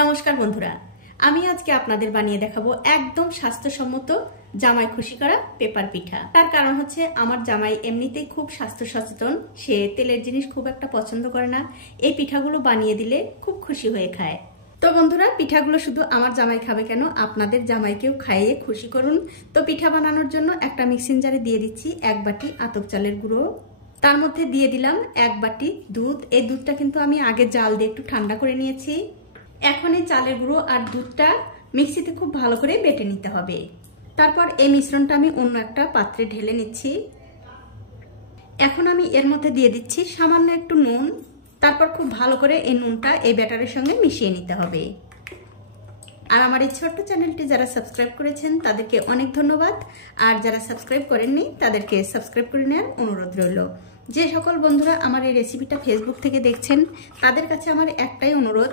নমস্কার বন্ধুরা, আমি আজকে আপনাদের বানিয়ে দেখাবো একদম স্বাস্থ্যসম্মত জামাই খুশি করা পেপার পিঠা। তার কারণ হচ্ছে আমার জামাই এমনিতেই খুব স্বাস্থ্য সচেতন, সে তেলের জিনিস খুব একটা পছন্দ করে না। এই পিঠাগুলো বানিয়ে দিলে খুব খুশি হয়ে খায়। তো বন্ধুরা, পিঠাগুলো শুধু আমার জামাই খাবে কেন, আপনাদের জামাইকেও খাইয়ে খুশি করুন। তো পিঠা বানানোর জন্য একটা মিক্সিং জারে দিয়ে দিচ্ছি 1 বাটি আতপ চালের গুঁড়ো। তার মধ্যে দিয়ে দিলাম 1 বাটি দুধ। এই দুধটা কিন্তু আমি আগে জাল দিয়ে একটু ঠান্ডা করে নিয়েছি। এখন এই চালের গুঁড়ো আর দুধটা মিক্সিতে খুব ভালো করে বেটে নিতে হবে। তারপর এই মিশ্রণটা আমি অন্য একটা পাত্রে ঢেলে নিচ্ছি। এখন আমি এর মধ্যে দিয়ে দিচ্ছি সামান্য একটু নুন। তারপর খুব ভালো করে এই নুনটা এই ব্যাটারের সঙ্গে মিশিয়ে নিতে হবে। আর আমার এই ছোট্ট চ্যানেলটি যারা সাবস্ক্রাইব করেছেন তাদেরকে অনেক ধন্যবাদ, আর যারা সাবস্ক্রাইব করেননি তাদেরকে সাবস্ক্রাইব করে নেওয়ার অনুরোধ রইল। যে সকল বন্ধুরা আমার এই রেসিপিটা ফেসবুক থেকে দেখছেন তাদের কাছে আমার একটাই অনুরোধ,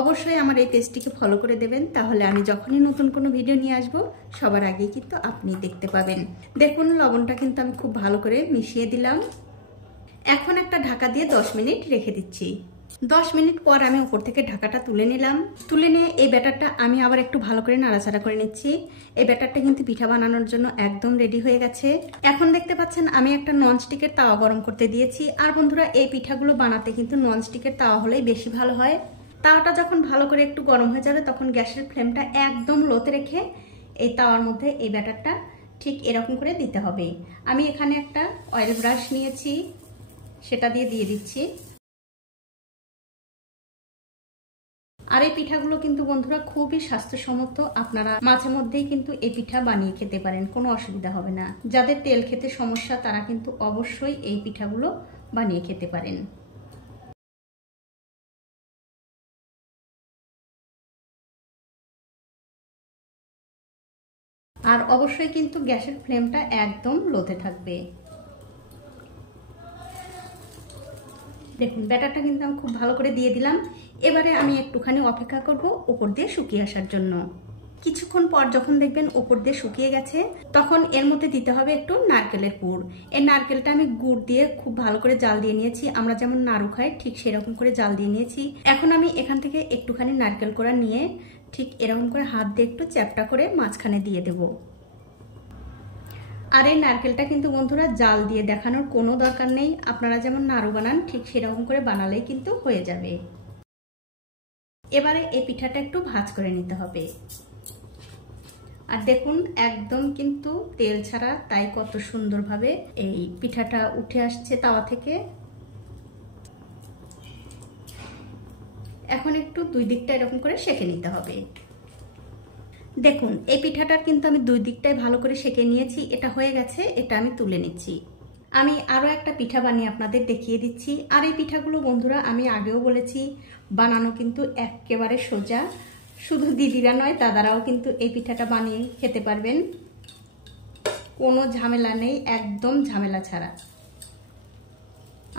অবশ্যই আমার এই পেজটিকে ফলো করে দেবেন, তাহলে আমি যখনই নতুন কোনো ভিডিও নিয়ে আসব সবার আগেই কিন্তু আপনি দেখতে পাবেন। দেখুন, লবণটা কিন্তু আমি খুব ভালো করে মিশিয়ে দিলাম। এখন একটা ঢাকা দিয়ে 10 মিনিট রেখে দিচ্ছি। 10 মিনিট পর আমি উপর থেকে ঢাকাটা তুলে নিলাম। তুলে নিয়ে এই ব্যাটারটা আমি আবার একটু ভালো করে নাড়াচাড়া করে নিচ্ছি। এই ব্যাটারটা কিন্তু পিঠা বানানোর জন্য একদম রেডি হয়ে গেছে। এখন দেখতে পাচ্ছেন আমি একটা ননস্টিকের তাওয়া গরম করতে দিয়েছি। আর বন্ধুরা, এই পিঠাগুলো বানাতে কিন্তু ননস্টিকের তাওয়া হলেই বেশি ভালো হয়। তাওয়াটা যখন ভালো করে একটু গরম হয়ে যাবে তখন গ্যাসের ফ্লেমটা একদম লোতে রেখে এই তাওয়ার মধ্যে এই ব্যাটারটা ঠিক এরকম করে দিতে হবে। আমি এখানে একটা অয়েল ব্রাশ নিয়েছি, সেটা দিয়ে দিচ্ছি। আর এই পিঠাগুলো কিন্তু বন্ধুরা খুবই স্বাস্থ্যসম্মত, আপনারা মাঝে মধ্যেই কিন্তু এই পিঠা বানিয়ে খেতে পারেন, কোনো অসুবিধা হবে না। যাদের তেল খেতে সমস্যা তারা কিন্তু অবশ্যই এই পিঠাগুলো বানিয়ে খেতে পারেন। আর অবশ্যই কিন্তু গ্যাসের ফ্লেমটা একদম লোতে থাকবে। দেখুন, ব্যাটারটা কিন্তু আমি খুব ভালো করে দিয়ে দিলাম। এবারে আমি একটুখানি অপেক্ষা করব উপর দিয়ে শুকিয়ে আসার জন্য। কিছুক্ষণ পর যখন দেখবেন উপর দিয়ে শুকিয়ে গেছে তখন এর মধ্যে দিতে হবে একটু নারকেলের পুর। এই নারকেলটা আমি গুড় দিয়ে খুব ভালো করে জাল দিয়ে নিয়েছি, আমরা যেমন নাড়ু খাই ঠিক সেরকম করে জাল দিয়ে নিয়েছি। এখন আমি এখান থেকে একটুখানি নারকেল কোড়া নিয়ে ঠিক এরকম করে হাত দিয়ে একটু চ্যাপটা করে মাঝখানে দিয়ে দেবো। আর এই নারকেলটা কিন্তু বন্ধুরা জাল দিয়ে দেখানোর কোনো দরকার নেই, আপনারা যেমন নাড়ু বানান ঠিক সেরকম করে বানালেই কিন্তু হয়ে যাবে। এবারে এই পিঠাটা একটু ভাজ করে নিতে হবে। আর দেখুন, একদম কিন্তু তেল ছাড়া, তাই কত সুন্দরভাবে এই পিঠাটা উঠে আসছে তাওয়া থেকে। এখন একটু দুই দিকটা এরকম করে সেঁকে নিতে হবে। দেখুন, এই পিঠাটার কিন্তু আমি দুই দিকটাই ভালো করে সেঁকে নিয়েছি। এটা হয়ে গেছে, এটা আমি তুলে নিচ্ছি। আমি আরো একটা পিঠা বানিয়ে আপনাদের দেখিয়ে দিচ্ছি। আর এই পিঠাগুলো বন্ধুরা আমি আগেও বলেছি, বানানো কিন্তু একেবারে সোজা। শুধু দিদিরা নয়, দাদারাও কিন্তু এই পিঠাটা বানিয়ে খেতে পারবেন, কোনো ঝামেলা নেই, একদম ঝামেলা ছাড়া।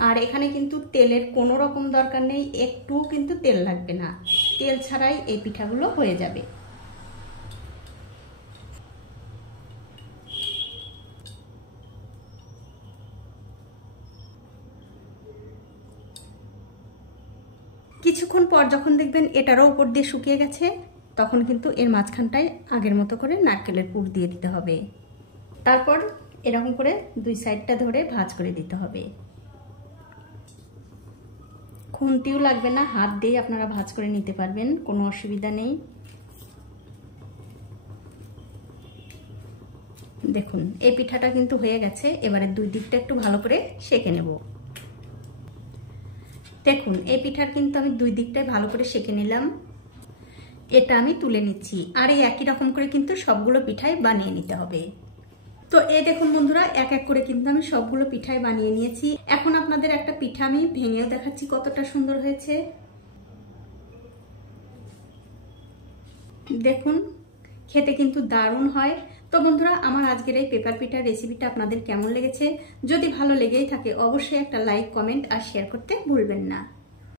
আর এখানে কিন্তু তেলের কোনো রকম দরকার নেই, একটুও কিন্তু তেল লাগবে না। তেল ছাড়াই এই পিঠাগুলো হয়ে যাবে। কিছুক্ষণ পর যখন দেখবেন এটারও উপর দিয়ে শুকিয়ে গেছে তখন কিন্তু এর মাঝখানটায় আগের মতো করে নারকেলের পুর দিয়ে দিতে হবে। তারপর এরকম করে দুই সাইডটা ধরে ভাঁজ করে দিতে হবে। খুন্তিও লাগবে না, হাত দিয়ে আপনারা ভাঁজ করে নিতে পারবেন, কোনো অসুবিধা নেই। দেখুন, এই পিঠাটা কিন্তু হয়ে গেছে। এবারে দুই দিকটা একটু ভালো করে সেঁকে নেব। দেখুন, এই পিঠার কিন্তু আমি দুই দিকটাই ভালো করে সেঁকে নিলাম। এটা আমি তুলে নিচ্ছি। আর এই একই রকম করে কিন্তু সবগুলো পিঠাই বানিয়ে নিতে হবে। তো এই দেখুন বন্ধুরা, এক এক করে কিন্তু আমি সবগুলো পিঠাই বানিয়ে নিয়েছি। এখন আপনাদের একটা পিঠা আমি ভেঙেও দেখাচ্ছি কতটা সুন্দর হয়েছে। দেখুন, খেতে কিন্তু দারুণ হয়। তো বন্ধুরা, আমার আজকের এই পেপার পিঠার রেসিপিটা আপনাদের কেমন লেগেছে? যদি ভালো লেগেই থাকে অবশ্যই একটা লাইক, কমেন্ট আর শেয়ার করতে ভুলবেন না।